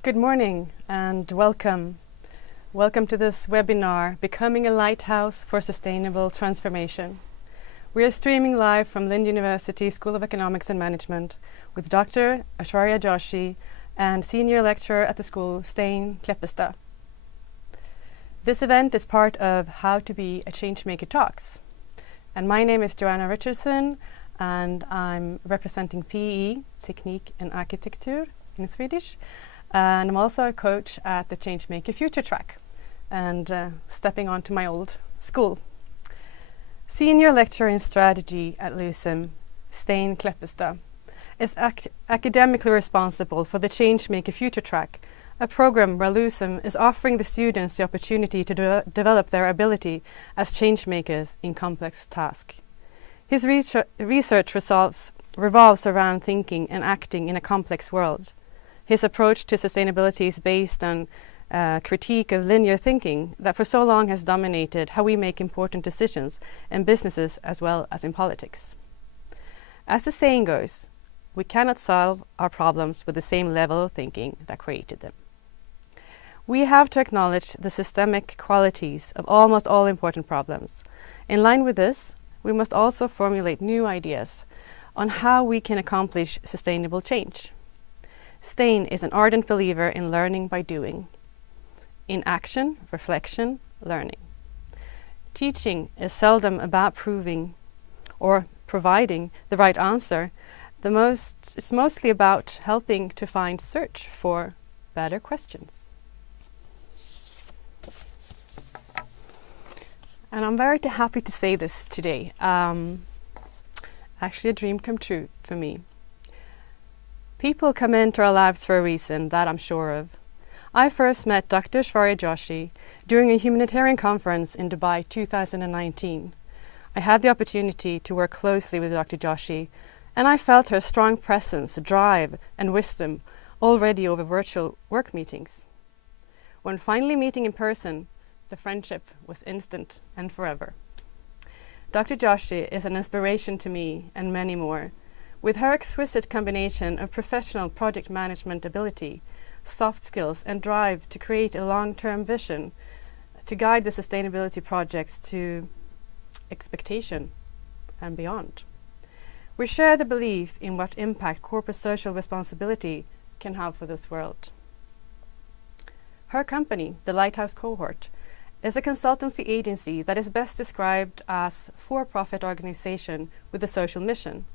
Good morning and welcome. Welcome to this webinar, Becoming a Lighthouse for Sustainable Transformation. We are streaming live from Lund University School of Economics and Management with Dr. Aishwarya Joshi and Senior Lecturer at the school, Stein Kleppestø. This event is part of How to Be a Changemaker Talks. And my name is Joanna Richardson and I'm representing PE, Teknik and Arkitektur in Swedish. And I'm also a coach at the Changemaker Future track and stepping onto my old school. Senior Lecturer in Strategy at LUSM, Stein Kleppestø, is academically responsible for the Changemaker Future track, a program where LUSM is offering the students the opportunity to develop their ability as changemakers in complex tasks. His research revolves around thinking and acting in a complex world. His approach to sustainability is based on critique of linear thinking that for so long has dominated how we make important decisions in businesses as well as in politics. As the saying goes, we cannot solve our problems with the same level of thinking that created them. We have to acknowledge the systemic qualities of almost all important problems. In line with this, we must also formulate new ideas on how we can accomplish sustainable change. Stein is an ardent believer in learning by doing. In action, reflection, learning. Teaching is seldom about proving or providing the right answer. It's mostly about helping to search for better questions. And I'm very happy to say this today. Actually a dream come true for me. People come into our lives for a reason, that I'm sure of. I first met Dr. Aishwarya Joshi during a humanitarian conference in Dubai 2019. I had the opportunity to work closely with Dr. Joshi, and I felt her strong presence, drive, and wisdom already over virtual work meetings. When finally meeting in person, the friendship was instant and forever. Dr. Joshi is an inspiration to me and many more. With her exquisite combination of professional project management ability, soft skills, and drive to create a long-term vision to guide the sustainability projects to expectation and beyond. We share the belief in what impact corporate social responsibility can have for this world. Her company, the Lighthouse Cohort, is a consultancy agency that is best described as a for-profit organization with a social mission.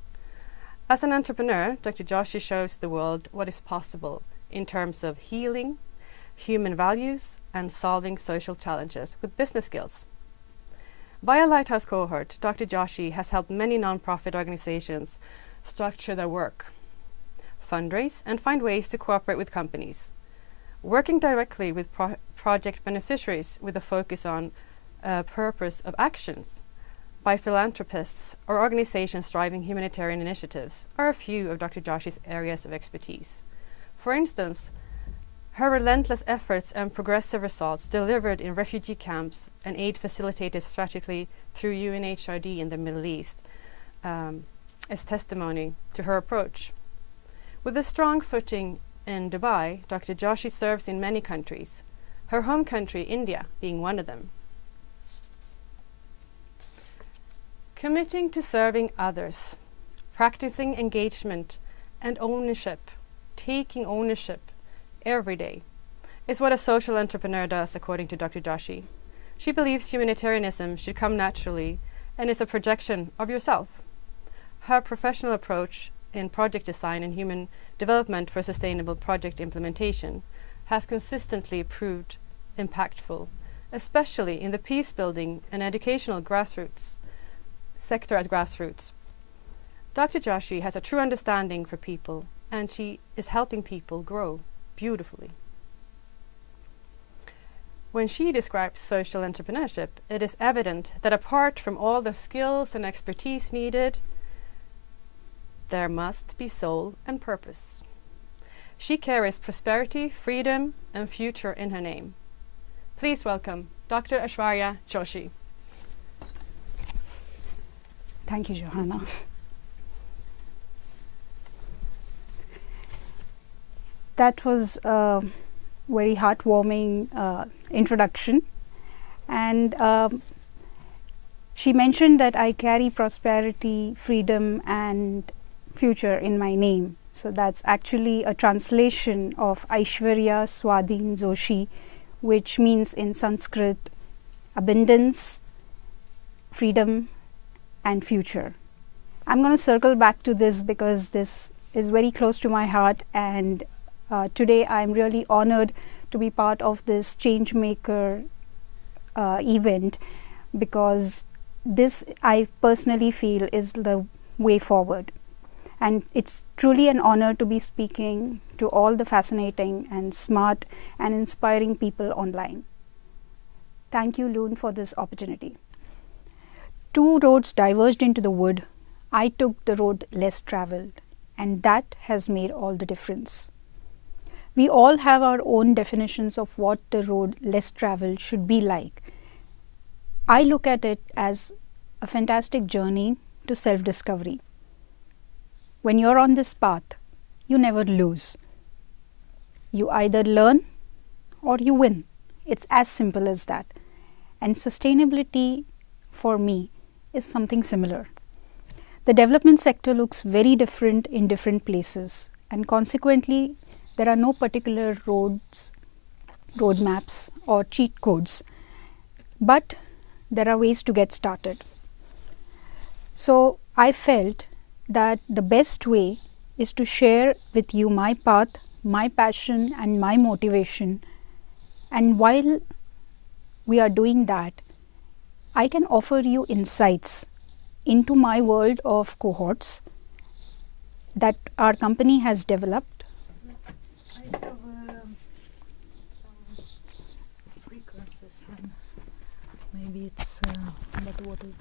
As an entrepreneur, Dr. Joshi shows the world what is possible in terms of healing, human values, and solving social challenges with business skills. Via Lighthouse Cohort, Dr. Joshi has helped many non-profit organizations structure their work, fundraise, and find ways to cooperate with companies. Working directly with project beneficiaries with a focus on purpose of actions by philanthropists or organizations driving humanitarian initiatives are a few of Dr. Joshi's areas of expertise. For instance, her relentless efforts and progressive results delivered in refugee camps and aid facilitated strategically through UNHRD in the Middle East is testimony to her approach. With a strong footing in Dubai, Dr. Joshi serves in many countries, her home country, India, being one of them. Committing to serving others, practicing engagement and ownership, taking ownership every day, is what a social entrepreneur does, according to Dr. Joshi. She believes humanitarianism should come naturally and is a projection of yourself. Her professional approach in project design and human development for sustainable project implementation has consistently proved impactful, especially in the peacebuilding and educational sector at grassroots. Dr. Joshi has a true understanding for people, and she is helping people grow beautifully. When she describes social entrepreneurship, it is evident that apart from all the skills and expertise needed, there must be soul and purpose. She carries prosperity, freedom, and future in her name. Please welcome Dr. Aishwarya Joshi. Thank you, Johanna. That was a very heartwarming introduction, and she mentioned that I carry prosperity, freedom and future in my name. So that's actually a translation of Aishwarya Joshi, which means in Sanskrit abundance, freedom and future. I'm going to circle back to this because this is very close to my heart, and today I'm really honored to be part of this change maker event, because this I personally feel is the way forward. And it's truly an honor to be speaking to all the fascinating and smart and inspiring people online. Thank you, Loon, for this opportunity. Two roads diverged into the wood. I took the road less traveled, and that has made all the difference. We all have our own definitions of what the road less traveled should be like. I look at it as a fantastic journey to self-discovery. When you're on this path, you never lose. You either learn or you win. It's as simple as that. And sustainability for me is something similar. The development sector looks very different in different places, and consequently there are no particular roadmaps or cheat codes, but there are ways to get started. So I felt that the best way is to share with you my path, my passion and my motivation, and while we are doing that, I can offer you insights into my world of cohorts that our company has developed. I have some frequencies, and maybe it's but what is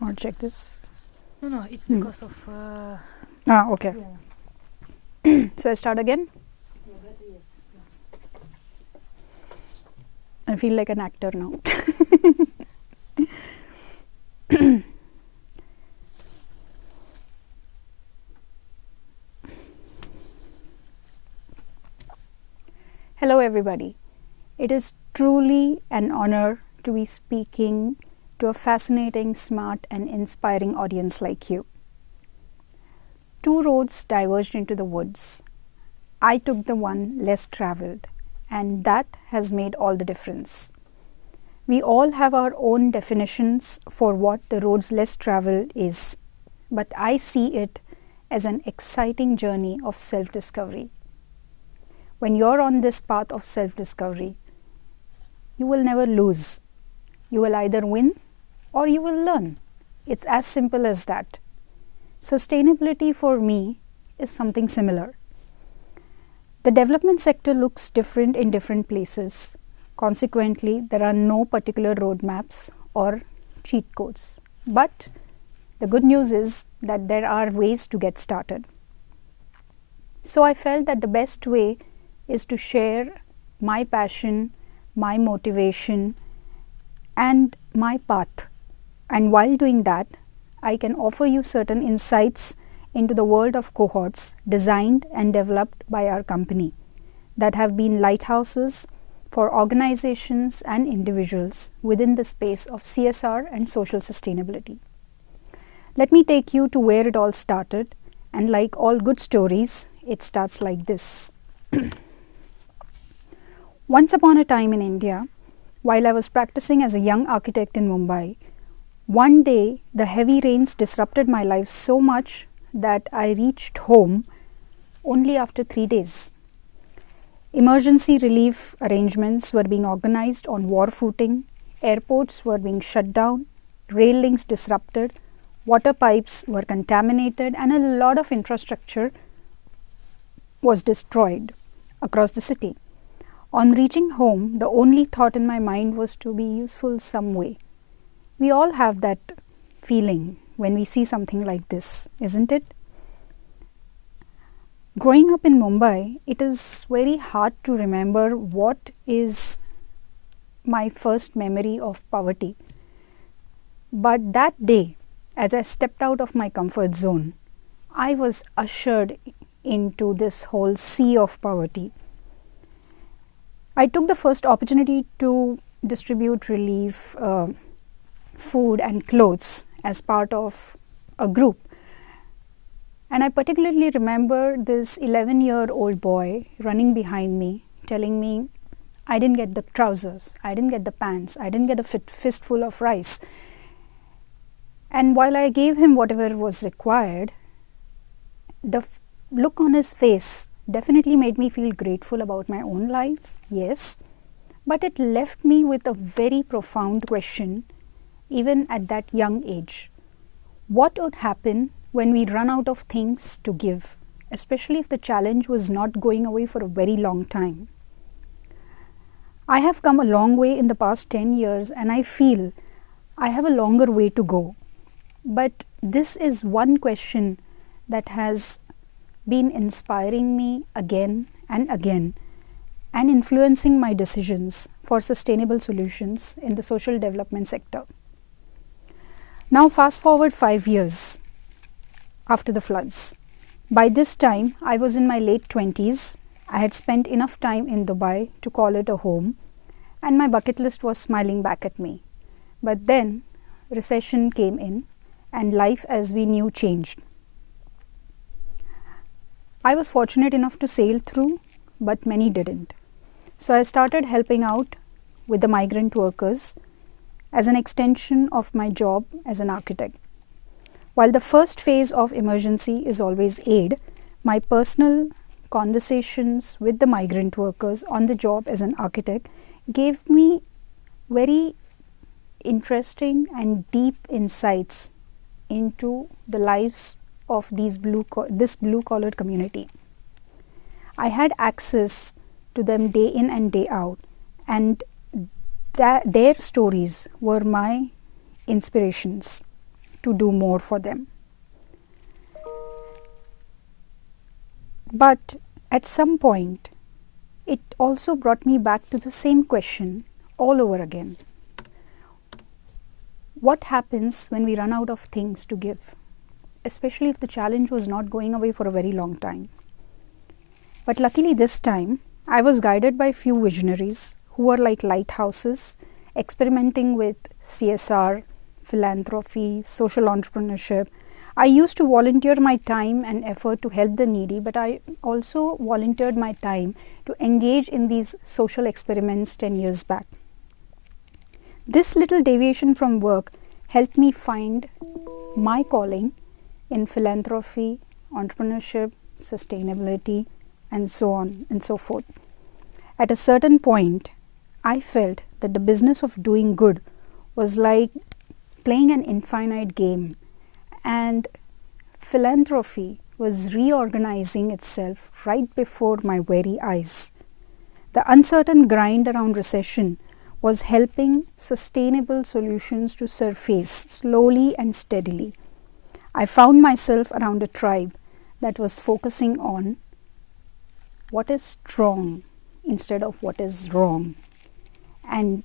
You want to check this? no, it's because of Okay. yeah. So I start again? No, better, yes. I feel like an actor now. Hello everybody. It is truly an honor to be speaking to a fascinating, smart and inspiring audience like you. Two roads diverged into the woods. I took the one less traveled, and that has made all the difference. We all have our own definitions for what the roads less traveled is, but I see it as an exciting journey of self-discovery. When you're on this path of self-discovery, you will never lose. You will either win or you will learn. It's as simple as that. Sustainability for me is something similar. The development sector looks different in different places. Consequently, there are no particular roadmaps or cheat codes. But the good news is that there are ways to get started. So I felt that the best way is to share my passion, my motivation, and my path. And while doing that, I can offer you certain insights into the world of cohorts designed and developed by our company that have been lighthouses for organizations and individuals within the space of CSR and social sustainability. Let me take you to where it all started, and like all good stories, it starts like this. Once upon a time in India, while I was practicing as a young architect in Mumbai, one day the heavy rains disrupted my life so much that I reached home only after 3 days. Emergency relief arrangements were being organized on war footing, airports were being shut down, rail links disrupted, water pipes were contaminated, and a lot of infrastructure was destroyed across the city. On reaching home, the only thought in my mind was to be useful some way. We all have that feeling when we see something like this, isn't it? Growing up in Mumbai, it is very hard to remember what is my first memory of poverty. But that day, as I stepped out of my comfort zone, I was ushered into this whole sea of poverty. I took the first opportunity to distribute relief, food and clothes as part of a group. And I particularly remember this 11-year-old boy running behind me, telling me, I didn't get the trousers, I didn't get the pants, I didn't get a fistful of rice. And while I gave him whatever was required, the look on his face definitely made me feel grateful about my own life, yes, but it left me with a very profound question, even at that young age. What would happen when we run out of things to give, especially if the challenge was not going away for a very long time? I have come a long way in the past 10 years and I feel I have a longer way to go. But this is one question that has been inspiring me again and again and influencing my decisions for sustainable solutions in the social development sector. Now fast forward 5 years after the floods. By this time, I was in my late 20s. I had spent enough time in Dubai to call it a home, and my bucket list was smiling back at me. But then, recession came in, and life as we knew changed. I was fortunate enough to sail through, but many didn't. So I started helping out with the migrant workers as an extension of my job as an architect. While the first phase of emergency is always aid, my personal conversations with the migrant workers on the job as an architect gave me very interesting and deep insights into the lives of this blue-collar community. I had access to them day in and day out, and their stories were my inspirations to do more for them. But at some point, it also brought me back to the same question all over again. What happens when we run out of things to give, especially if the challenge was not going away for a very long time? But luckily this time, I was guided by few visionaries who were like lighthouses, experimenting with CSR, philanthropy, social entrepreneurship. I used to volunteer my time and effort to help the needy, but I also volunteered my time to engage in these social experiments 10 years back. This little deviation from work helped me find my calling in philanthropy, entrepreneurship, sustainability, and so on and so forth. At a certain point, I felt that the business of doing good was like playing an infinite game, and philanthropy was reorganizing itself right before my very eyes. The uncertain grind around recession was helping sustainable solutions to surface slowly and steadily. I found myself around a tribe that was focusing on what is strong instead of what is wrong, and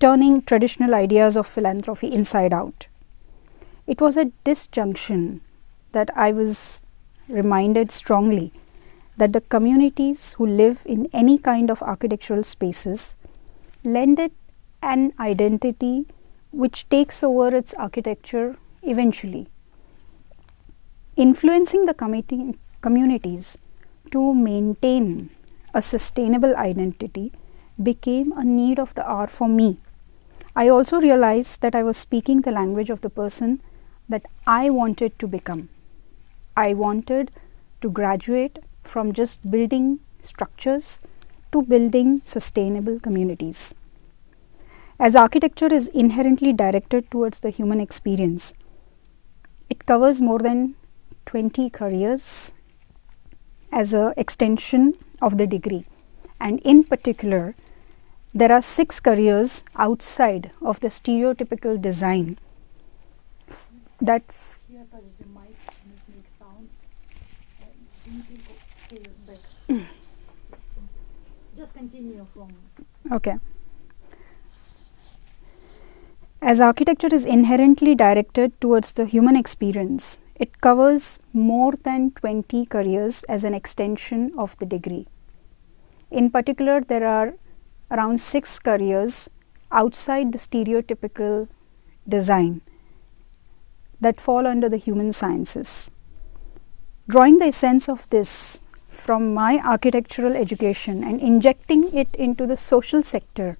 turning traditional ideas of philanthropy inside out. It was at this junction that I was reminded strongly that the communities who live in any kind of architectural spaces lend it an identity which takes over its architecture eventually. Influencing the communities to maintain a sustainable identity became a need of the hour for me. I also realized that I was speaking the language of the person that I wanted to become. I wanted to graduate from just building structures to building sustainable communities. As architecture is inherently directed towards the human experience, it covers more than 20 careers as an extension of the degree. And in particular, there are 6 careers outside of the stereotypical design that Here touch the mic and it makes sounds. You need to go back. Just continue from. Okay. As architecture is inherently directed towards the human experience, it covers more than 20 careers as an extension of the degree. In particular, there are around 6 careers outside the stereotypical design that fall under the human sciences. Drawing the essence of this from my architectural education and injecting it into the social sector,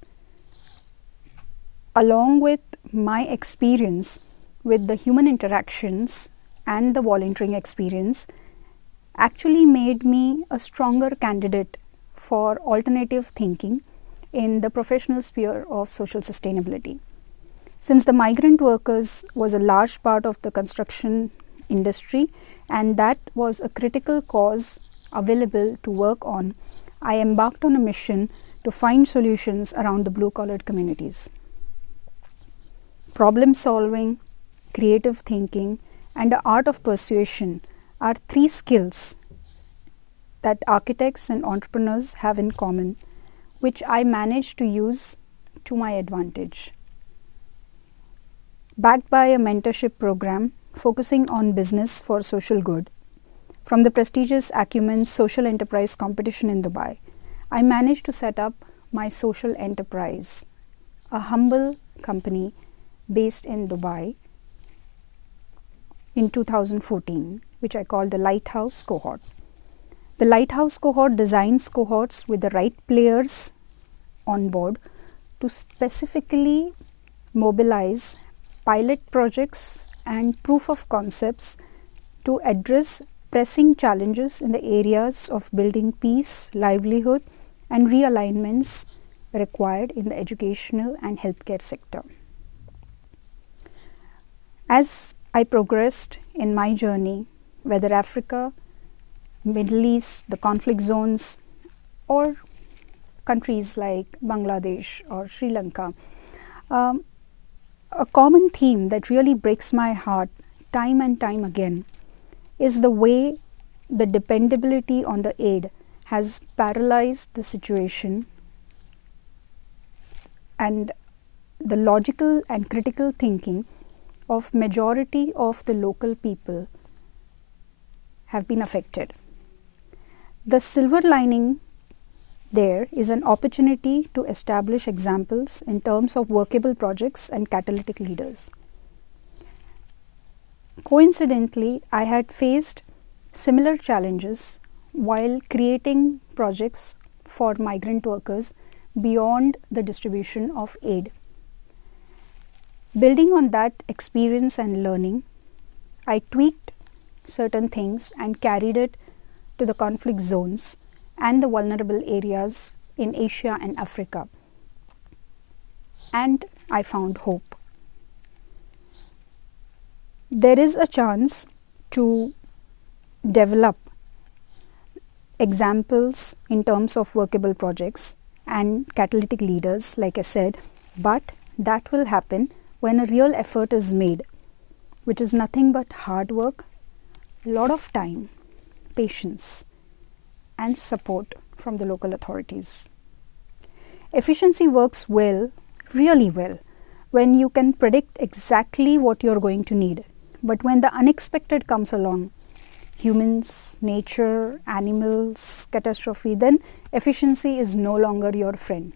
along with my experience with the human interactions and the volunteering experience, actually made me a stronger candidate for alternative thinking in the professional sphere of social sustainability. Since the migrant workers was a large part of the construction industry and that was a critical cause available to work on, I embarked on a mission to find solutions around the blue-collared communities. Problem solving, creative thinking, and the art of persuasion are 3 skills that architects and entrepreneurs have in common, which I managed to use to my advantage. Backed by a mentorship program focusing on business for social good, from the prestigious Acumen Social Enterprise Competition in Dubai, I managed to set up my social enterprise, a humble company based in Dubai, in 2014, which I call the Lighthouse Cohort. The Lighthouse Cohort designs cohorts with the right players on board to specifically mobilize pilot projects and proof of concepts to address pressing challenges in the areas of building peace, livelihood, and realignments required in the educational and healthcare sector. As I progressed in my journey, whether Africa, Middle East, the conflict zones, or countries like Bangladesh or Sri Lanka, a common theme that really breaks my heart time and time again is the way the dependability on the aid has paralyzed the situation, and the logical and critical thinking of majority of the local people have been affected. The silver lining there is an opportunity to establish examples in terms of workable projects and catalytic leaders. Coincidentally, I had faced similar challenges while creating projects for migrant workers beyond the distribution of aid. Building on that experience and learning, I tweaked certain things and carried it to the conflict zones and the vulnerable areas in Asia and Africa. And I found hope. There is a chance to develop examples in terms of workable projects and catalytic leaders, like I said, but that will happen when a real effort is made, which is nothing but hard work, a lot of time, patience, and support from the local authorities. Efficiency works well, really well, when you can predict exactly what you're going to need. But when the unexpected comes along, humans, nature, animals, catastrophe, then efficiency is no longer your friend.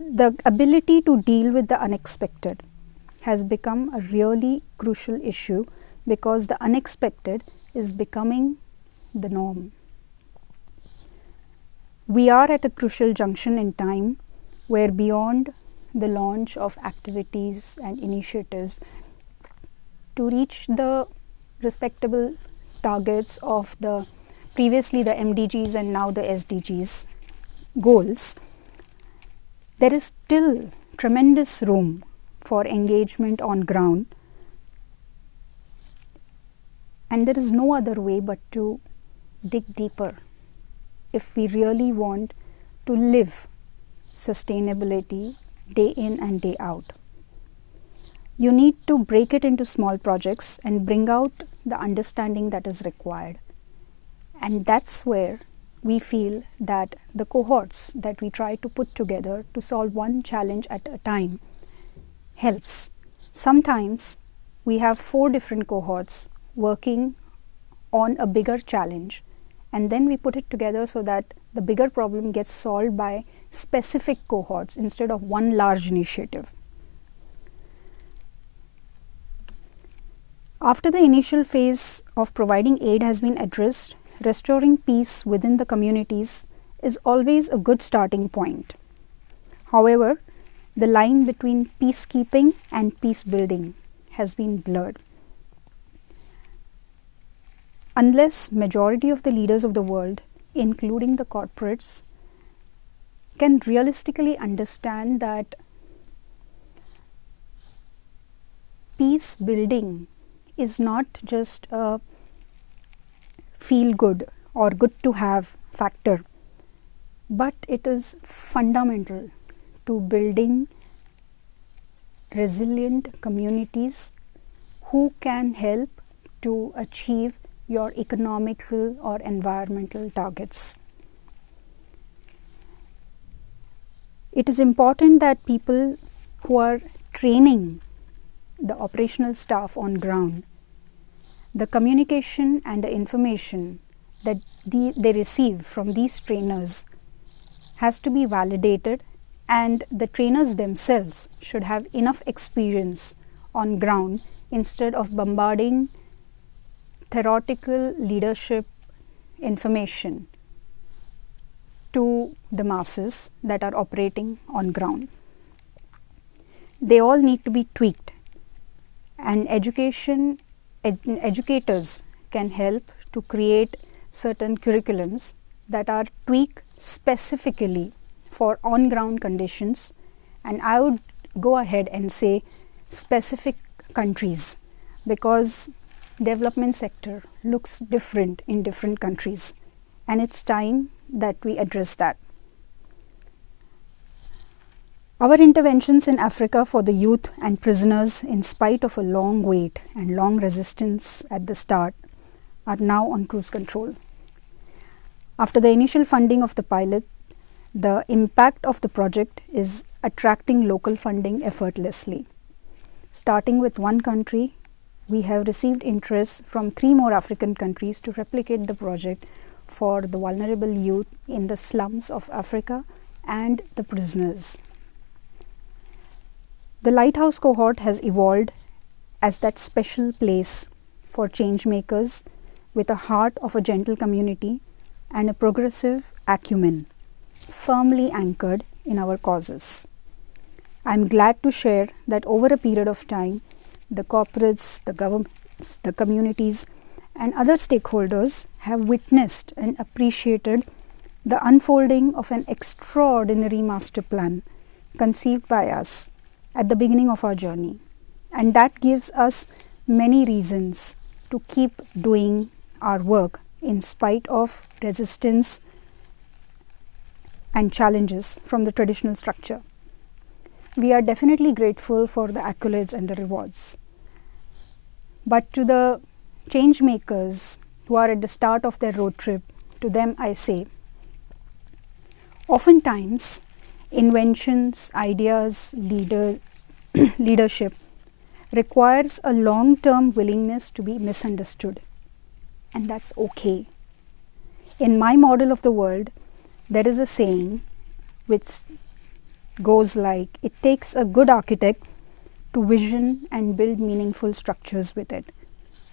The ability to deal with the unexpected has become a really crucial issue because the unexpected is becoming the norm. We are at a crucial junction in time where beyond the launch of activities and initiatives to reach the respectable targets of the previously the MDGs and now the SDGs goals, there is still tremendous room for engagement on ground, and there is no other way but to dig deeper if we really want to live sustainability day in and day out. You need to break it into small projects and bring out the understanding that is required. And that's where we feel that the cohorts that we try to put together to solve one challenge at a time helps. Sometimes we have 4 different cohorts working on a bigger challenge, and then we put it together so that the bigger problem gets solved by specific cohorts instead of one large initiative. After the initial phase of providing aid has been addressed, restoring peace within the communities is always a good starting point. However, the line between peacekeeping and peace building has been blurred. Unless majority of the leaders of the world, including the corporates, can realistically understand that peace building is not just a feel good or good to have factor, but it is fundamental to building resilient communities who can help to achieve your economical or environmental targets. It is important that people who are training the operational staff on ground, the communication and the information that they receive from these trainers has to be validated, and the trainers themselves should have enough experience on ground instead of bombarding theoretical leadership information to the masses that are operating on ground. They all need to be tweaked, and educators can help to create certain curriculums that are tweaked specifically for on-ground conditions, and I would go ahead and say specific countries, because development sector looks different in different countries, and it's time that we address that. Our interventions in Africa for the youth and prisoners, in spite of a long wait and long resistance at the start, are now on cruise control. After the initial funding of the pilot, the impact of the project is attracting local funding effortlessly. Starting with one country, we have received interest from 3 more African countries to replicate the project for the vulnerable youth in the slums of Africa and the prisoners. The Lighthouse Cohort has evolved as that special place for change makers with a heart of a gentle community and a progressive acumen firmly anchored in our causes. I am glad to share that over a period of time, the corporates, the governments, the communities, and other stakeholders have witnessed and appreciated the unfolding of an extraordinary master plan conceived by us at the beginning of our journey. And that gives us many reasons to keep doing our work in spite of resistance and challenges from the traditional structure. We are definitely grateful for the accolades and the rewards. But to the change makers who are at the start of their road trip, to them I say, oftentimes inventions, ideas, leadership requires a long-term willingness to be misunderstood, and that's okay. In my model of the world, there is a saying which goes like, it takes a good architect to vision and build meaningful structures with it.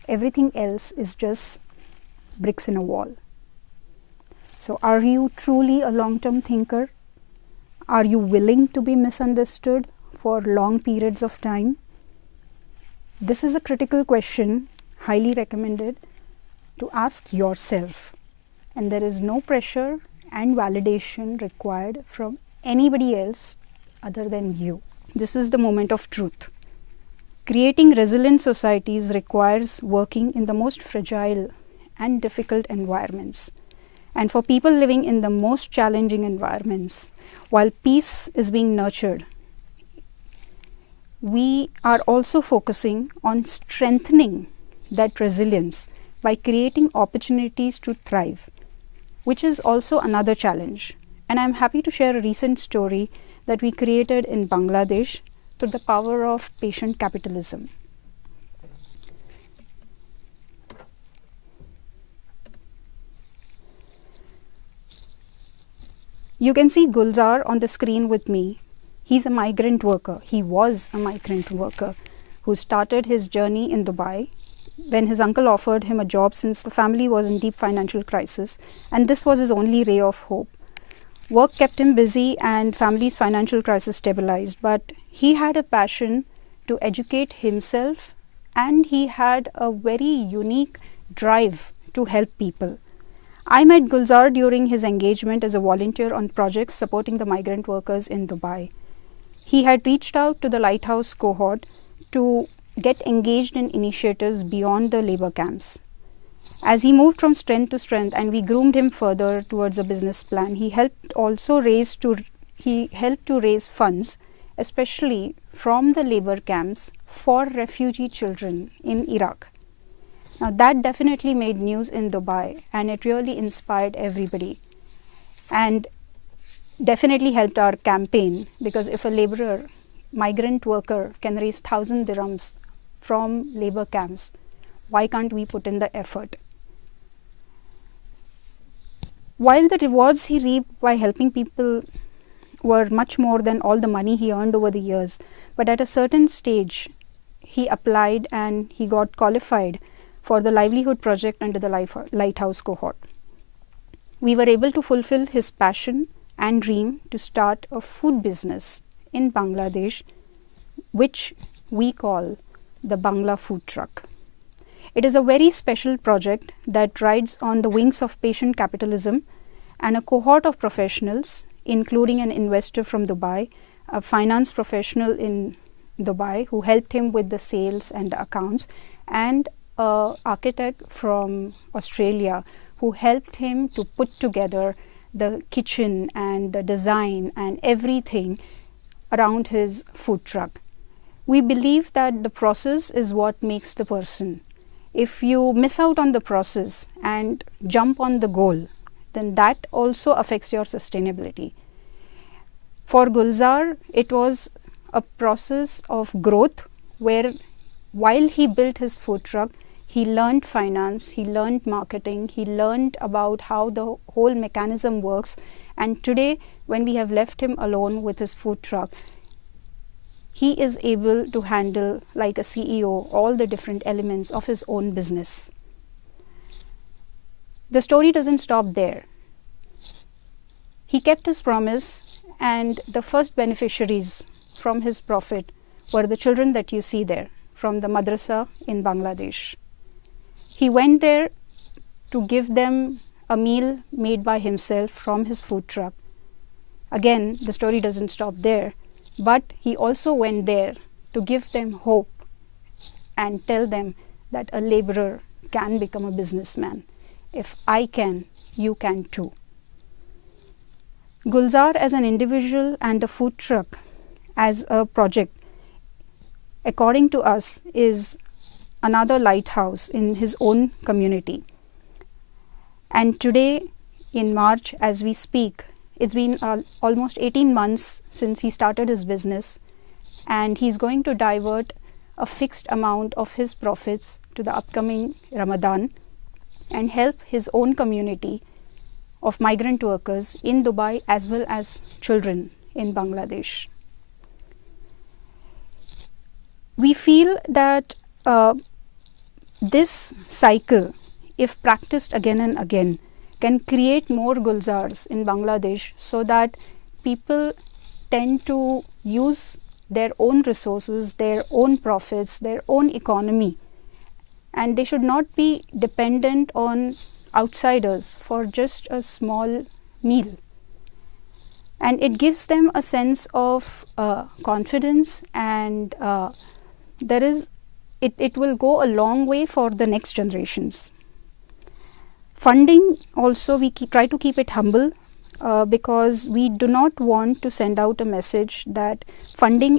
Everything else is just bricks in a wall. So are you truly a long-term thinker? Are you willing to be misunderstood for long periods of time? This is a critical question, highly recommended to ask yourself. And there is no pressure and validation required from anybody else other than you. This is the moment of truth. Creating resilient societies requires working in the most fragile and difficult environments. And for people living in the most challenging environments, while peace is being nurtured, we are also focusing on strengthening that resilience by creating opportunities to thrive, which is also another challenge. And I'm happy to share a recent story that we created in Bangladesh to the power of patient capitalism. You can see Gulzar on the screen with me. He's a migrant worker. He was a migrant worker who started his journey in Dubai when his uncle offered him a job since the family was in deep financial crisis, and this was his only ray of hope. Work kept him busy and family's financial crisis stabilized, but he had a passion to educate himself and he had a very unique drive to help people. I met Gulzar during his engagement as a volunteer on projects supporting the migrant workers in Dubai. He had reached out to the Lighthouse Cohort to get engaged in initiatives beyond the labor camps. As he moved from strength to strength and we groomed him further towards a business plan, he helped to raise funds, especially from the labor camps for refugee children in Iraq. Now that definitely made news in Dubai and it really inspired everybody and definitely helped our campaign, because if a laborer, migrant worker can raise 1,000 dirhams from labor camps, why can't we put in the effort? While the rewards he reaped by helping people were much more than all the money he earned over the years, but at a certain stage he applied and he got qualified for the livelihood project under the Lighthouse Cohort. We were able to fulfill his passion and dream to start a food business in Bangladesh, which we call the Bangla food truck. It is a very special project that rides on the wings of patient capitalism and a cohort of professionals, including an investor from Dubai, a finance professional in Dubai who helped him with the sales and the accounts, and an architect from Australia who helped him to put together the kitchen and the design and everything around his food truck. We believe that the process is what makes the person. If you miss out on the process and jump on the goal, then that also affects your sustainability. For Gulzar, it was a process of growth where while he built his food truck, he learned finance, he learned marketing, he learned about how the whole mechanism works, and today when we have left him alone with his food truck, he is able to handle like a CEO all the different elements of his own business. The story doesn't stop there. He kept his promise, and the first beneficiaries from his profit were the children that you see there from the madrasa in Bangladesh. He went there to give them a meal made by himself from his food truck. Again, the story doesn't stop there, but he also went there to give them hope and tell them that a laborer can become a businessman. If I can, you can too. Gulzar as an individual and the food truck as a project, according to us, is another lighthouse in his own community. And today, in March, as we speak, it's been almost 18 months since he started his business, and he's going to divert a fixed amount of his profits to the upcoming Ramadan and help his own community of migrant workers in Dubai as well as children in Bangladesh. We feel that this cycle, if practiced again and again, can create more Gulzars in Bangladesh so that people tend to use their own resources, their own profits, their own economy, and they should not be dependent on outsiders for just a small meal. And it gives them a sense of confidence, and it will go a long way for the next generations. Funding also, we try to keep it humble because we do not want to send out a message that funding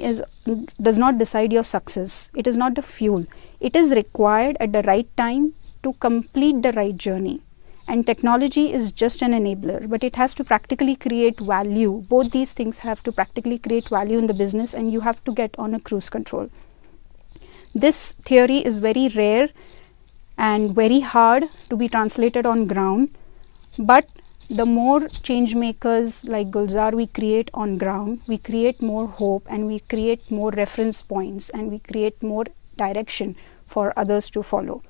does not decide your success. It is not the fuel. It is required at the right time to complete the right journey. And technology is just an enabler, but it has to practically create value. Both these things have to practically create value in the business, and you have to get on a cruise control. This theory is very rare and very hard to be translated on ground, but the more change makers like Gulzar we create on ground, we create more hope, and we create more reference points, and we create more direction for others to follow.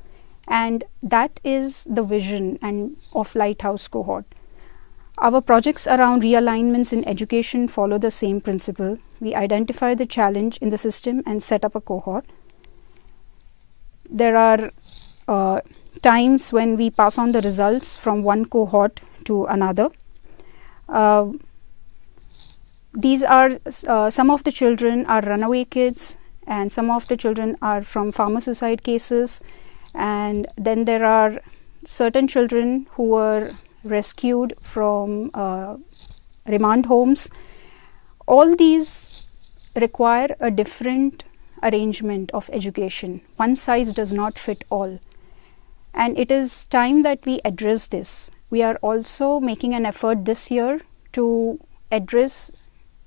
And that is the vision and of Lighthouse Cohort. Our projects around realignments in education follow the same principle. We identify the challenge in the system and set up a cohort. There are times when we pass on the results from one cohort to another. These are some of the children are runaway kids, and some of the children are from farmer-suicide cases. And then there are certain children who were rescued from remand homes. All these require a different arrangement of education. One size does not fit all. And it is time that we address this. We are also making an effort this year to address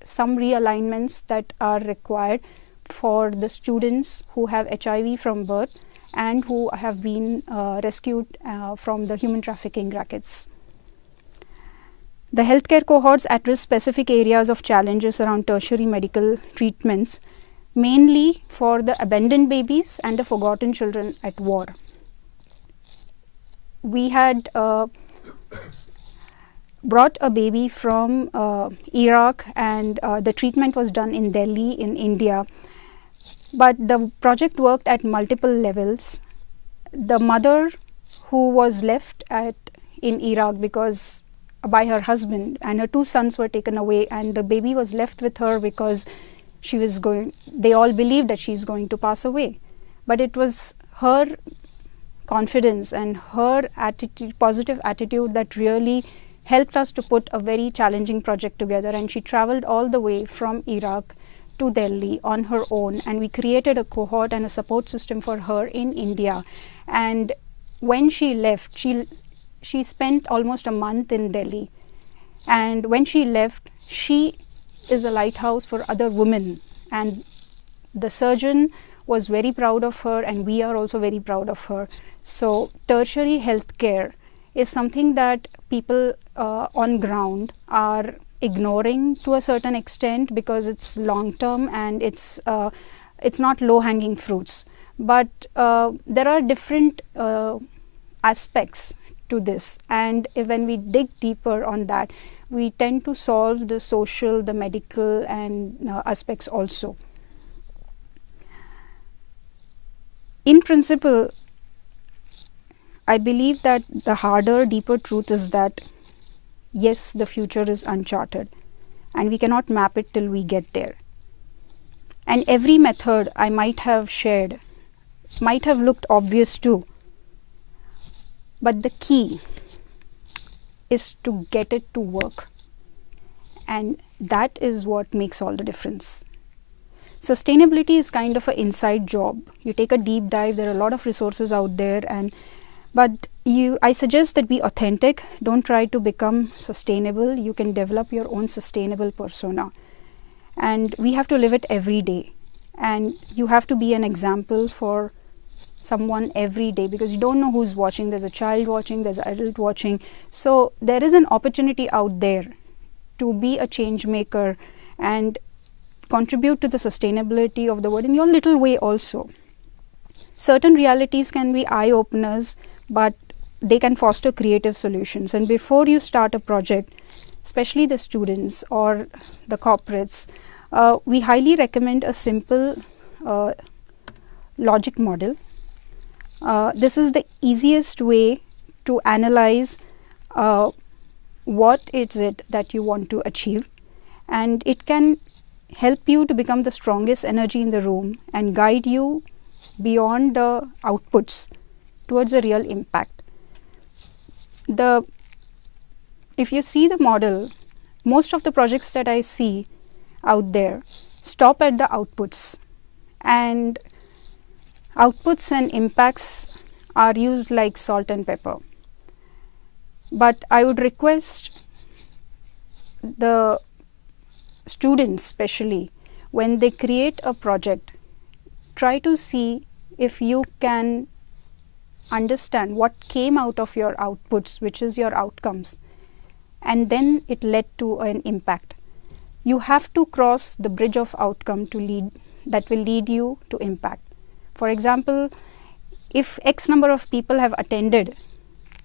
some realignments that are required for the students who have HIV from birth and who have been rescued from the human trafficking rackets. The healthcare cohorts address specific areas of challenges around tertiary medical treatments, mainly for the abandoned babies and the forgotten children at war. We had brought a baby from Iraq, and the treatment was done in Delhi in India. But the project worked at multiple levels. The mother who was left in Iraq because by her husband, and her two sons were taken away, and the baby was left with her because they all believed that she's going to pass away. But it was her confidence and her positive attitude that really helped us to put a very challenging project together. And she traveled all the way from Iraq to Delhi on her own, and we created a cohort and a support system for her in India. And when she left, she spent almost a month in Delhi, and when she left, she is a lighthouse for other women, and the surgeon was very proud of her, and we are also very proud of her. So tertiary healthcare is something that people on ground are ignoring to a certain extent because it's long term and it's not low hanging fruits. But there are different aspects to this, and when we dig deeper on that, we tend to solve the social, the medical, and aspects also. In principle, I believe that the harder, deeper truth is that yes, the future is uncharted, and we cannot map it till we get there. And every method I might have shared might have looked obvious too, but the key is to get it to work, and that is what makes all the difference. Sustainability is kind of an inside job. You take a deep dive, there are a lot of resources out there, but I suggest that be authentic. Don't try to become sustainable. You can develop your own sustainable persona, and we have to live it every day, and you have to be an example for someone every day, because you don't know who's watching. There's a child watching, there's an adult watching. So there is an opportunity out there to be a change maker and contribute to the sustainability of the world in your little way also. Certain realities can be eye-openers, but they can foster creative solutions. And before you start a project, especially the students or the corporates, we highly recommend a simple logic model. This is the easiest way to analyze what is it that you want to achieve, and it can help you to become the strongest energy in the room and guide you beyond the outputs towards a real impact. If you see the model, most of the projects that I see out there stop at the outputs, and outputs and impacts are used like salt and pepper. But I would request the students, especially when they create a project, try to see if you can understand what came out of your outputs, which is your outcomes, and then it led to an impact. You have to cross the bridge of outcome that will lead you to impact. For example, if X number of people have attended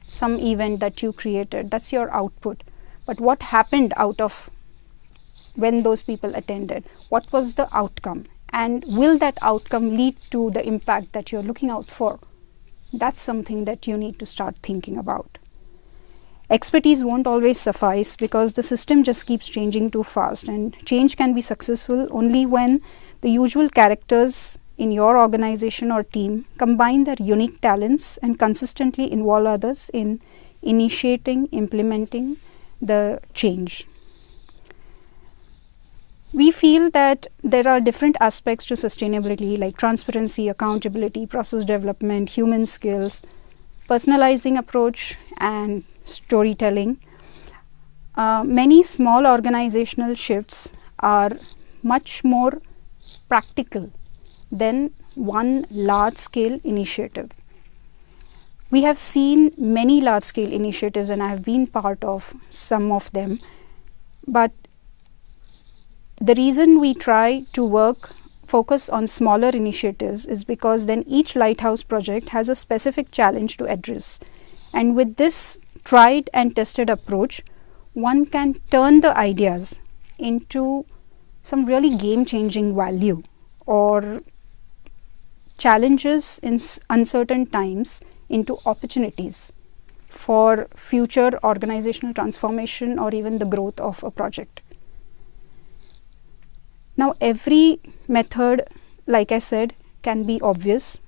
some event that you created, that's your output. But what happened out of when those people attended? What was the outcome? And will that outcome lead to the impact that you're looking out for? That's something that you need to start thinking about. Expertise won't always suffice because the system just keeps changing too fast, and change can be successful only when the usual characters in your organization or team combine their unique talents and consistently involve others in initiating, implementing the change. We feel that there are different aspects to sustainability like transparency, accountability, process development, human skills, personalizing approach, and storytelling. Many small organizational shifts are much more practical than one large-scale initiative. We have seen many large-scale initiatives, and I have been part of some of them, but the reason we try to focus on smaller initiatives is because then each lighthouse project has a specific challenge to address. And with this tried and tested approach, one can turn the ideas into some really game-changing value or challenges in uncertain times into opportunities for future organizational transformation or even the growth of a project. Now, every method, like I said, can be obvious,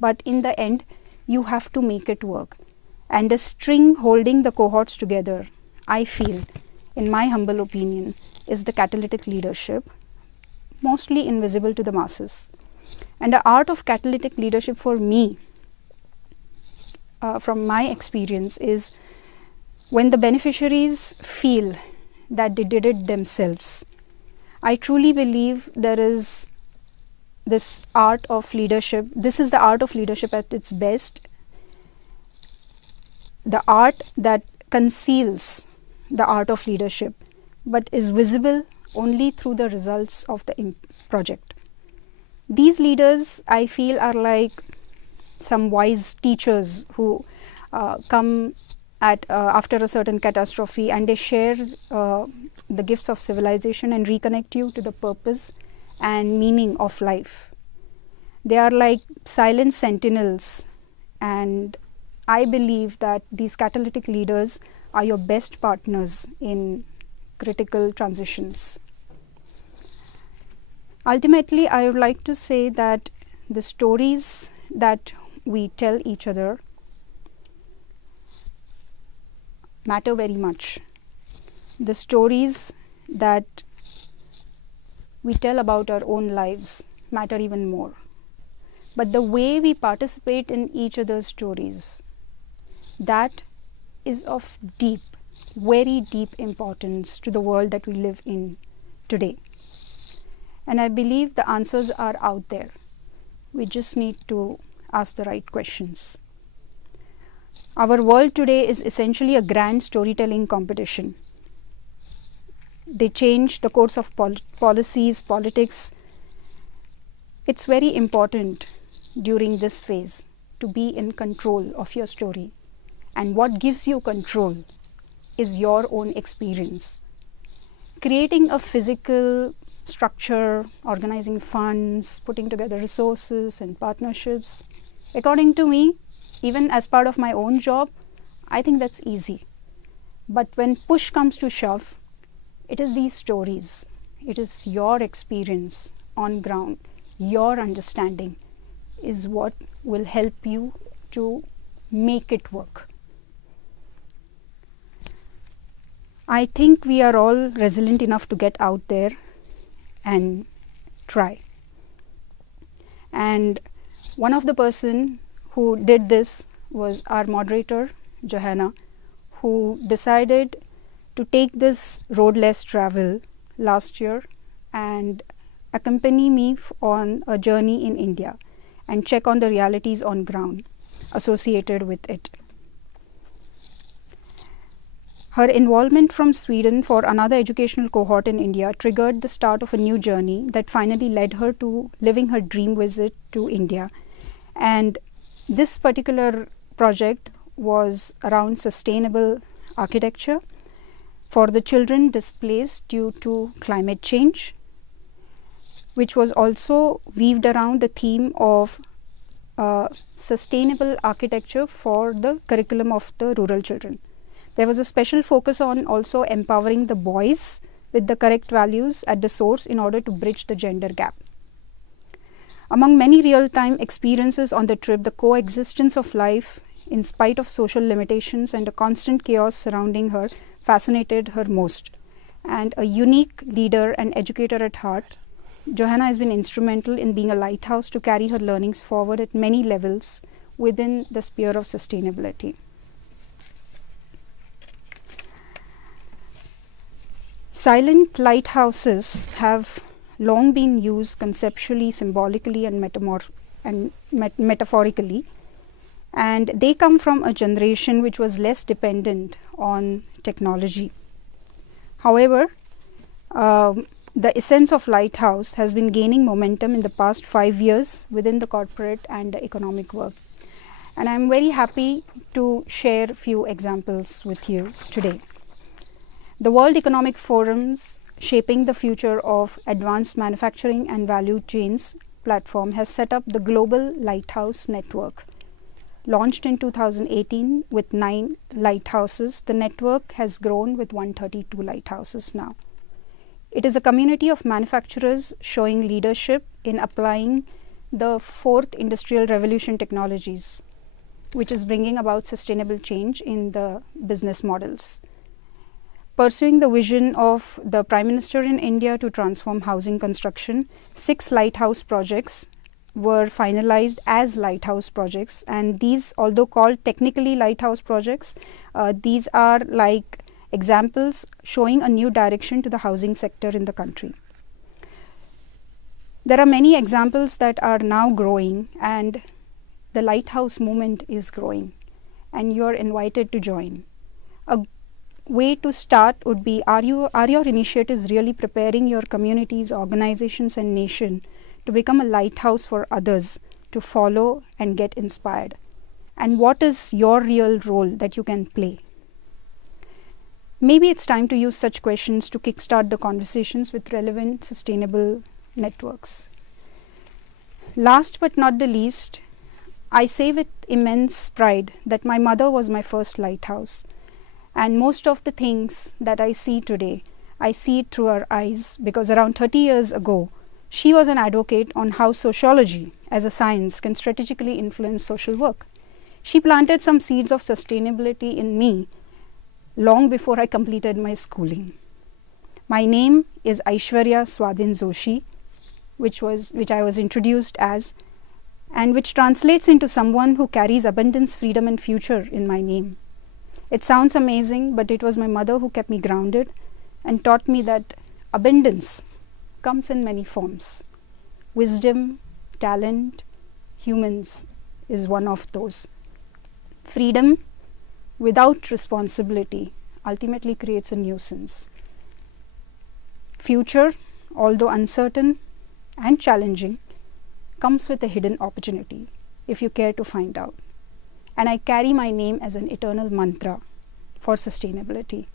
but in the end, you have to make it work. And the string holding the cohorts together, I feel, in my humble opinion, is the catalytic leadership, mostly invisible to the masses. And the art of catalytic leadership for me, from my experience, is when the beneficiaries feel that they did it themselves. I truly believe there is this art of leadership. This is the art of leadership at its best. The art that conceals the art of leadership, but is visible only through the results of the project. These leaders, I feel, are like some wise teachers who come after a certain catastrophe, and they share the gifts of civilization and reconnect you to the purpose and meaning of life. They are like silent sentinels, and I believe that these catalytic leaders are your best partners in critical transitions. Ultimately, I would like to say that the stories that we tell each other matter very much. The stories that we tell about our own lives matter even more. But the way we participate in each other's stories, that is of deep, very deep importance to the world that we live in today. And I believe the answers are out there. We just need to ask the right questions. Our world today is essentially a grand storytelling competition. They change the course of policies, politics. It's very important during this phase to be in control of your story. And what gives you control is your own experience. Creating a physical structure, organizing funds, putting together resources and partnerships, according to me, even as part of my own job, I think that's easy. But when push comes to shove, it is these stories, it is your experience on ground, your understanding is what will help you to make it work. I think we are all resilient enough to get out there and try. And one of the person who did this was our moderator, Johanna, who decided to take this road less travel last year and accompany me on a journey in India and check on the realities on ground associated with it. Her involvement from Sweden for another educational cohort in India triggered the start of a new journey that finally led her to living her dream visit to India. And this particular project was around sustainable architecture for the children displaced due to climate change, which was also weaved around the theme of sustainable architecture for the curriculum of the rural children. There was a special focus on also empowering the boys with the correct values at the source in order to bridge the gender gap. Among many real-time experiences on the trip, the coexistence of life in spite of social limitations and the constant chaos surrounding her fascinated her most. And a unique leader and educator at heart, Johanna has been instrumental in being a lighthouse to carry her learnings forward at many levels within the sphere of sustainability. Silent lighthouses have long been used conceptually, symbolically, and metaphorically, and they come from a generation which was less dependent on technology. However, the essence of lighthouse has been gaining momentum in the past 5 years within the corporate and the economic work. And I'm very happy to share a few examples with you today. The World Economic Forum's Shaping the Future of Advanced Manufacturing and Value Chains platform has set up the Global Lighthouse Network. Launched in 2018 with 9 lighthouses, the network has grown with 132 lighthouses now. It is a community of manufacturers showing leadership in applying the 4th industrial revolution technologies, which is bringing about sustainable change in the business models. Pursuing the vision of the Prime Minister in India to transform housing construction, 6 lighthouse projects were finalized as lighthouse projects, and these, although called technically lighthouse projects, these are like examples showing a new direction to the housing sector in the country. There are many examples that are now growing, and the lighthouse movement is growing, and you are invited to join. A way to start would be, are your initiatives really preparing your communities, organizations, and nation to become a lighthouse for others to follow and get inspired? And what is your real role that you can play? Maybe it's time to use such questions to kickstart the conversations with relevant sustainable networks. Last but not the least, I say with immense pride that my mother was my first lighthouse. And most of the things that I see today, I see it through her eyes, because around 30 years ago, she was an advocate on how sociology as a science can strategically influence social work. She planted some seeds of sustainability in me long before I completed my schooling. My name is Aishwarya Joshi, which I was introduced as, and which translates into someone who carries abundance, freedom, and future in my name. It sounds amazing, but it was my mother who kept me grounded and taught me that abundance comes in many forms. Wisdom, talent, humans is one of those. Freedom without responsibility ultimately creates a nuisance. Future, although uncertain and challenging, comes with a hidden opportunity if you care to find out. And I carry my name as an eternal mantra for sustainability.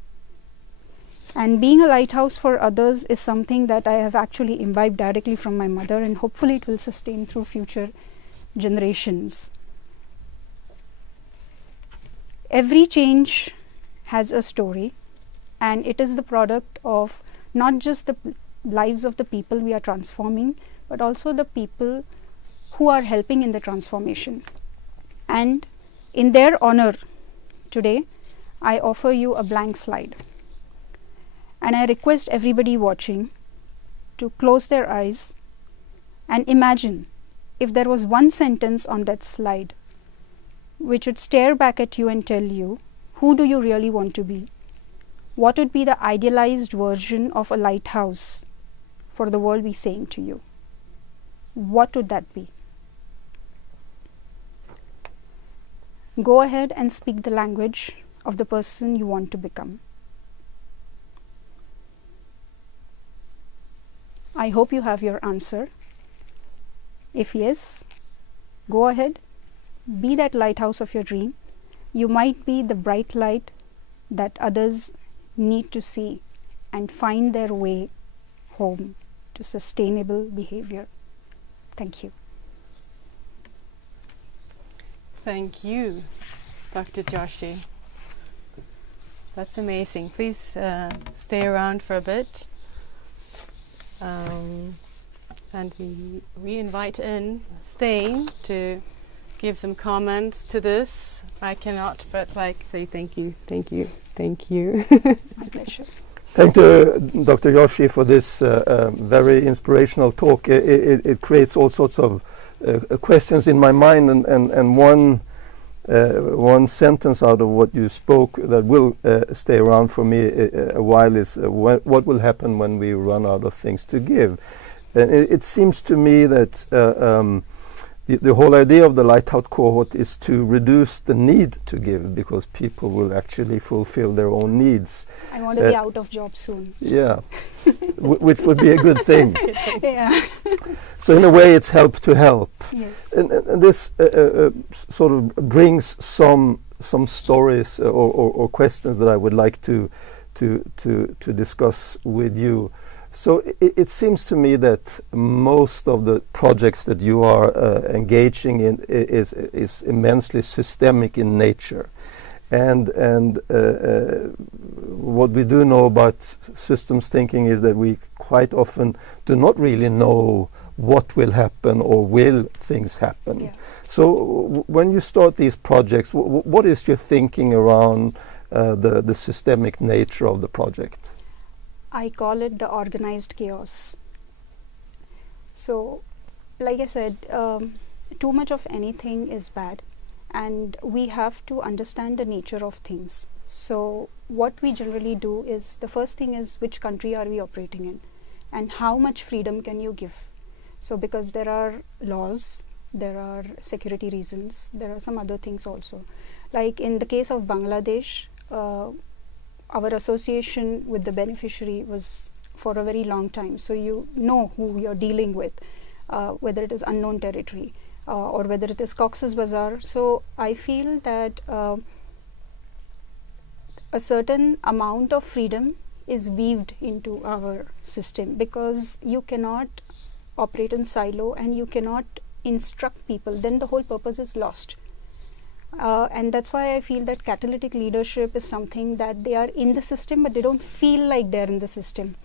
And being a lighthouse for others is something that I have actually imbibed directly from my mother, and hopefully it will sustain through future generations. Every change has a story, and it is the product of not just the lives of the people we are transforming, but also the people who are helping in the transformation. And in their honor, today, I offer you a blank slide. And I request everybody watching to close their eyes and imagine if there was one sentence on that slide which would stare back at you and tell you who do you really want to be? What would be the idealized version of a lighthouse for the world be saying to you? What would that be? Go ahead and speak the language of the person you want to become. I hope you have your answer. If yes, go ahead, be that lighthouse of your dream. You might be the bright light that others need to see and find their way home to sustainable behavior. Thank you. Thank you, Dr. Joshi. That's amazing. Please stay around for a bit. And we invite in Stein to give some comments to this. I cannot but say thank you, thank you, thank you. My pleasure. Thank you, Dr. Joshi, for this very inspirational talk. It creates all sorts of questions in my mind, and one sentence out of what you spoke that will stay around for me a while is what will happen when we run out of things to give. And it seems to me that the whole idea of the Lighthouse Cohort is to reduce the need to give, because people will actually fulfill their own needs. I want to be out of job soon. Yeah, which would be a good thing. Yeah. So in a way, it's help to help. Yes. And this sort of brings some stories or questions that I would like to discuss with you. So it seems to me that most of the projects that you are engaging in is immensely systemic in nature, and what we do know about systems thinking is that we quite often do not really know what will happen or will things happen. Yeah. So when you start these projects, what is your thinking around the systemic nature of the project? I call it the organized chaos. So, like I said, too much of anything is bad, and we have to understand the nature of things. So, what we generally do is, the first thing is, which country are we operating in, and how much freedom can you give? So, because there are laws, there are security reasons, there are some other things also. Like in the case of Bangladesh, our association with the beneficiary was for a very long time. So you know who you're dealing with, whether it is unknown territory or whether it is Cox's Bazar. So I feel that a certain amount of freedom is weaved into our system, because you cannot operate in silo and you cannot instruct people. Then the whole purpose is lost. And that's why I feel that catalytic leadership is something that they are in the system, but they don't feel like they're in the system.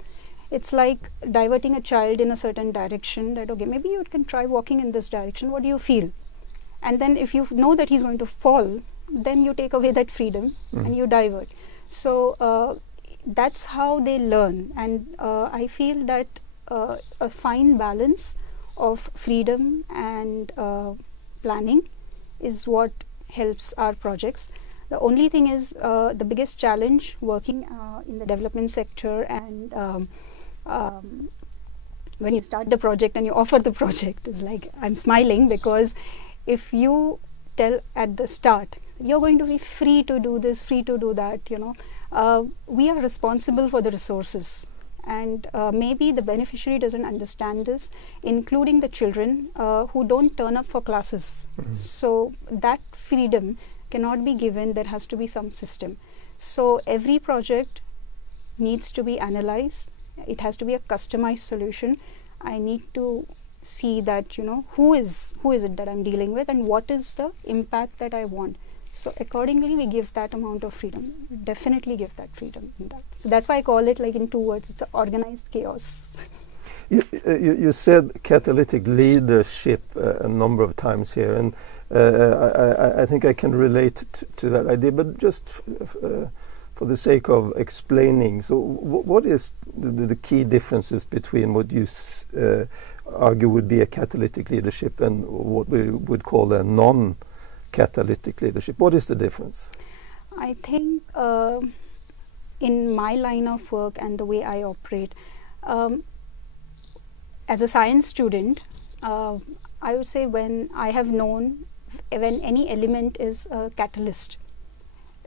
It's like diverting a child in a certain direction, that okay, maybe you can try walking in this direction, what do you feel? And then if you know that he's going to fall, then you take away that freedom and you divert. So that's how they learn, and I feel that a fine balance of freedom and planning is what helps our projects. The only thing is, the biggest challenge working in the development sector, and when you start the project and you offer the project, is like, I'm smiling, because if you tell at the start you're going to be free to do this, free to do that, we are responsible for the resources, and maybe the beneficiary doesn't understand this, including the children who don't turn up for classes. So that freedom cannot be given. There has to be some system. So every project needs to be analyzed. It has to be a customized solution. I need to see that, who is it that I'm dealing with, and what is the impact that I want. So accordingly, we give that amount of freedom. Definitely give that freedom in that. So that's why I call it, like in 2 words, it's an organized chaos. You said catalytic leadership a number of times here, and I think I can relate to that idea, but just for the sake of explaining, so what is the key differences between what you argue would be a catalytic leadership and what we would call a non-catalytic leadership? What is the difference? I think in my line of work and the way I operate, as a science student, I would say when I have known when any element is a catalyst,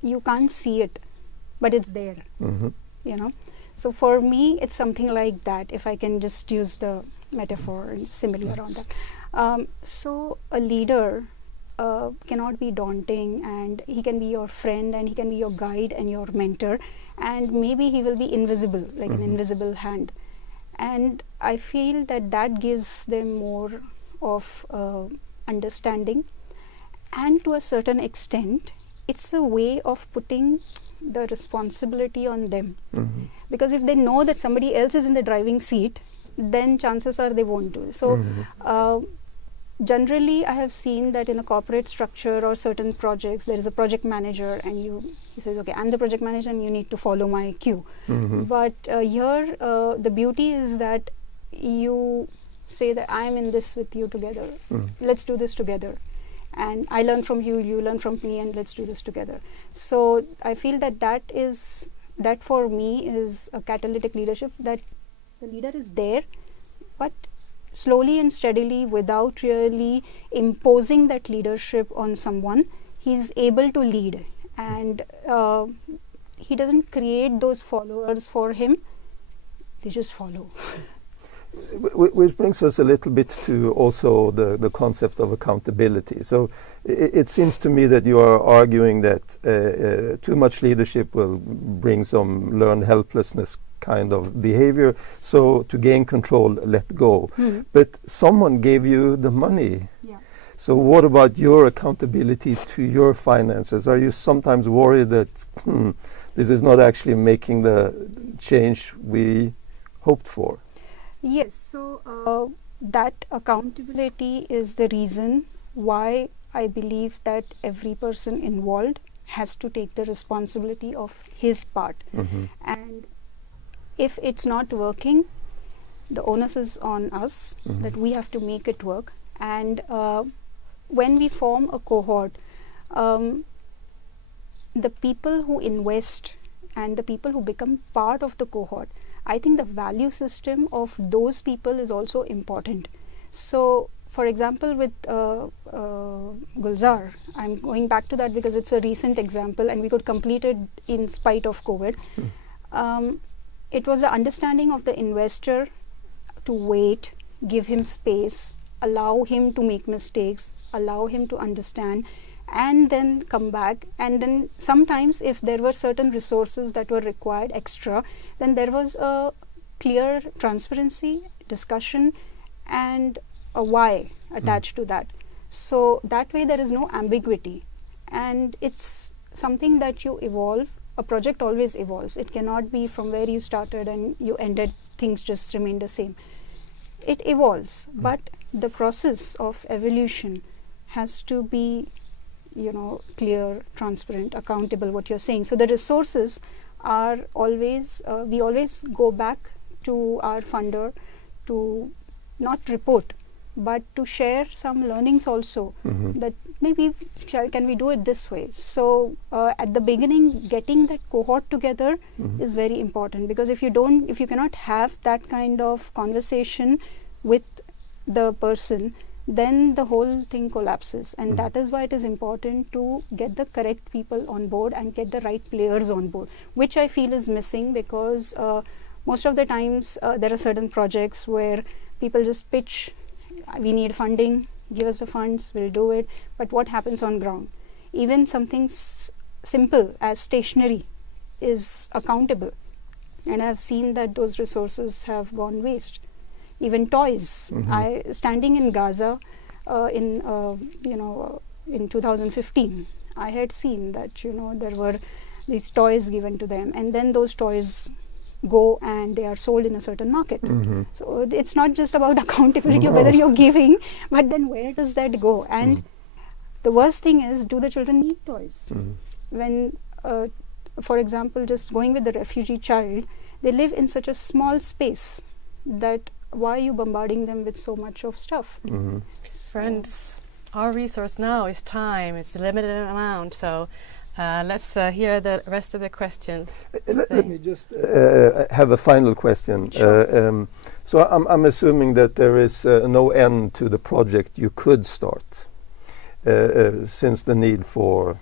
you can't see it, but it's there, you know. So for me, it's something like that, if I can just use the metaphor and simile around that. So a leader cannot be daunting, and he can be your friend, and he can be your guide and your mentor, and maybe he will be invisible, like an invisible hand. And I feel that that gives them more of understanding, and to a certain extent, it's a way of putting the responsibility on them. Because if they know that somebody else is in the driving seat, then chances are they won't do it. So generally, I have seen that in a corporate structure or certain projects, there is a project manager, and he says, okay, I'm the project manager and you need to follow my cue. But here, the beauty is that you say that I'm in this with you together. Let's do this together. And I learn from you, you learn from me, and let's do this together. So I feel that that for me is a catalytic leadership, that the leader is there, but slowly and steadily, without really imposing that leadership on someone, he's able to lead, and he doesn't create those followers for him, they just follow. Which brings us a little bit to also the concept of accountability. So it seems to me that you are arguing that too much leadership will bring some learned helplessness kind of behavior. So to gain control, let go. But someone gave you the money. Yeah. So what about your accountability to your finances? Are you sometimes worried that this is not actually making the change we hoped for? Yes, so that accountability is the reason why I believe that every person involved has to take the responsibility of his part. And if it's not working, the onus is on us, that we have to make it work. And when we form a cohort, the people who invest and the people who become part of the cohort, I think the value system of those people is also important. So, for example, with Gulzar, I'm going back to that because it's a recent example and we could complete it in spite of COVID. It was the understanding of the investor to wait, give him space, allow him to make mistakes, allow him to understand, and then come back. And then sometimes if there were certain resources that were required extra, then there was a clear transparency, discussion, and a why attached to that. So that way there is no ambiguity, and it's something that you evolve. A project always evolves. It cannot be from where you started and you ended, things just remain the same. It evolves, but the process of evolution has to be, you know, clear, transparent, accountable, what you're saying. So the resources are always, we always go back to our funder to not report, but to share some learnings also, that maybe can we do it this way. So at the beginning, getting that cohort together is very important, because if you cannot have that kind of conversation with the person, then the whole thing collapses. And that is why it is important to get the correct people on board and get the right players on board, which I feel is missing, because most of the times there are certain projects where people just pitch, we need funding, give us the funds, we'll do it. But what happens on ground? Even something simple as stationery is accountable, and I've seen that those resources have gone waste. Even toys. I standing in Gaza in 2015, I had seen that there were these toys given to them, and then those toys go and they are sold in a certain market. So it's not just about accountability of whether you're giving, but then where does that go? And the worst thing is, do the children need toys? When, for example, just going with the refugee child, they live in such a small space that why are you bombarding them with so much of stuff? Friends, our resource now is time. It's a limited amount. So Let's hear the rest of the questions. Let me just have a final question. Sure. So I'm assuming that there is no end to the project you could start, since the need for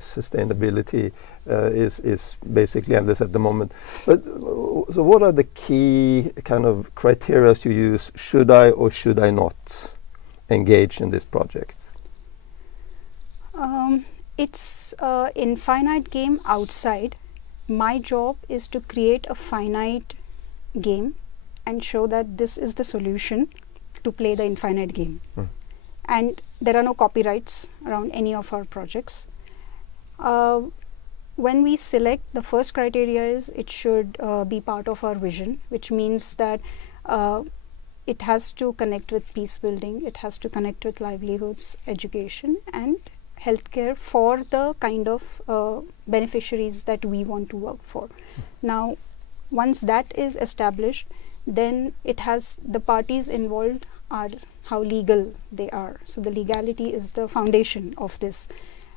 sustainability is basically endless at the moment. But so what are the key kind of criteria you use? Should I or should I not engage in this project? It's an infinite game outside. My job is to create a finite game and show that this is the solution to play the infinite game. And there are no copyrights around any of our projects. When we select, the first criteria is it should be part of our vision, which means that it has to connect with peace building, it has to connect with livelihoods, education, and healthcare for the kind of beneficiaries that we want to work for. Now, once that is established, then it has the parties involved are how legal they are. So the legality is the foundation of this,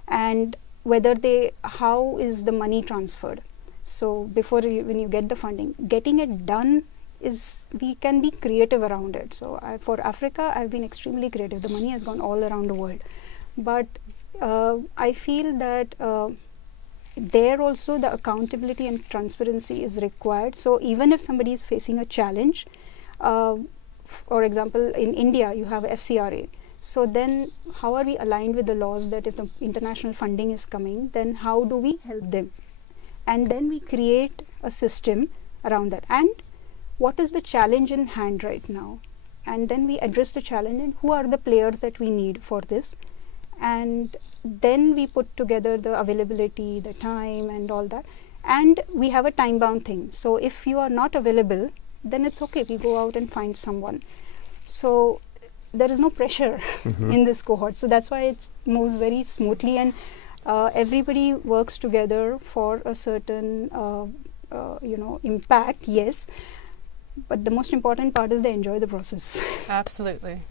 and whether how is the money transferred. So before when you get the funding, getting it done is, we can be creative around it. So for Africa, I've been extremely creative. The money has gone all around the world, but I feel that there also the accountability and transparency is required. So even if somebody is facing a challenge, for example, in India you have FCRA. So then how are we aligned with the laws that if the international funding is coming, then how do we help them? And then we create a system around that. And what is the challenge in hand right now? And then we address the challenge and who are the players that we need for this. And then we put together the availability, the time and all that. And we have a time-bound thing. So if you are not available, then it's okay, we go out and find someone. So there is no pressure in this cohort. So that's why it moves very smoothly, and everybody works together for a certain impact, yes. But the most important part is they enjoy the process. Absolutely.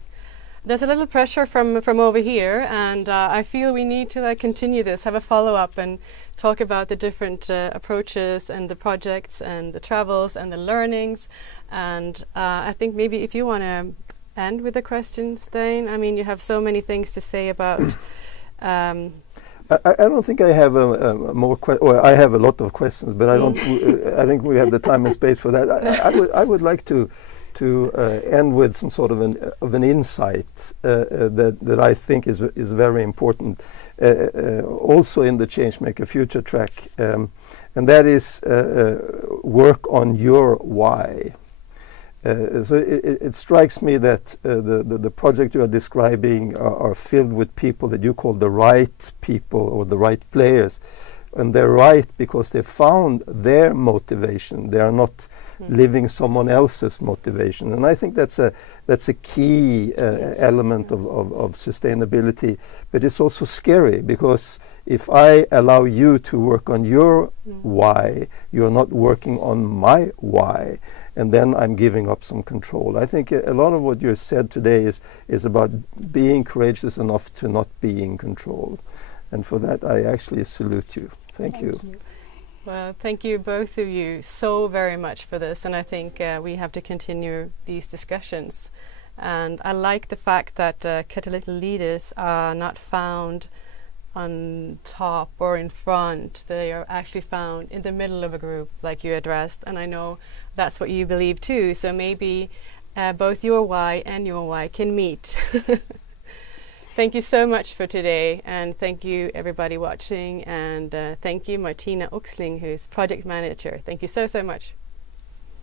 There's a little pressure from over here, and I feel we need to continue this, have a follow-up and talk about the different approaches and the projects and the travels and the learnings. And I think maybe if you want to end with a question, Stein. I mean, you have so many things to say about... I don't think I have more well, I have a lot of questions, but I don't. I think we have the time and space for that. I would like to end with some sort of an insight that I think is very important, also in the Changemaker Future track, and that is work on your why. So it strikes me that the project you are describing are filled with people that you call the right people or the right players, and they're right because they found their motivation. They are not living someone else's motivation, and I think that's a key element of sustainability. But it's also scary because if I allow you to work on your why, you're not working on my why. And then I'm giving up some control. I think a lot of what you said today is about being courageous enough to not be in control. And for that, I actually salute you. Thank you. Well, thank you, both of you, so very much for this. And I think we have to continue these discussions. And I like the fact that catalytic leaders are not found on top or in front. They are actually found in the middle of a group, like you addressed. And I know that's what you believe too. So maybe both your why and your why can meet. Thank you so much for today, and thank you everybody watching, and thank you Martina Oxling, who's project manager. Thank you so much.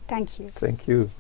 Thank you. Thank you.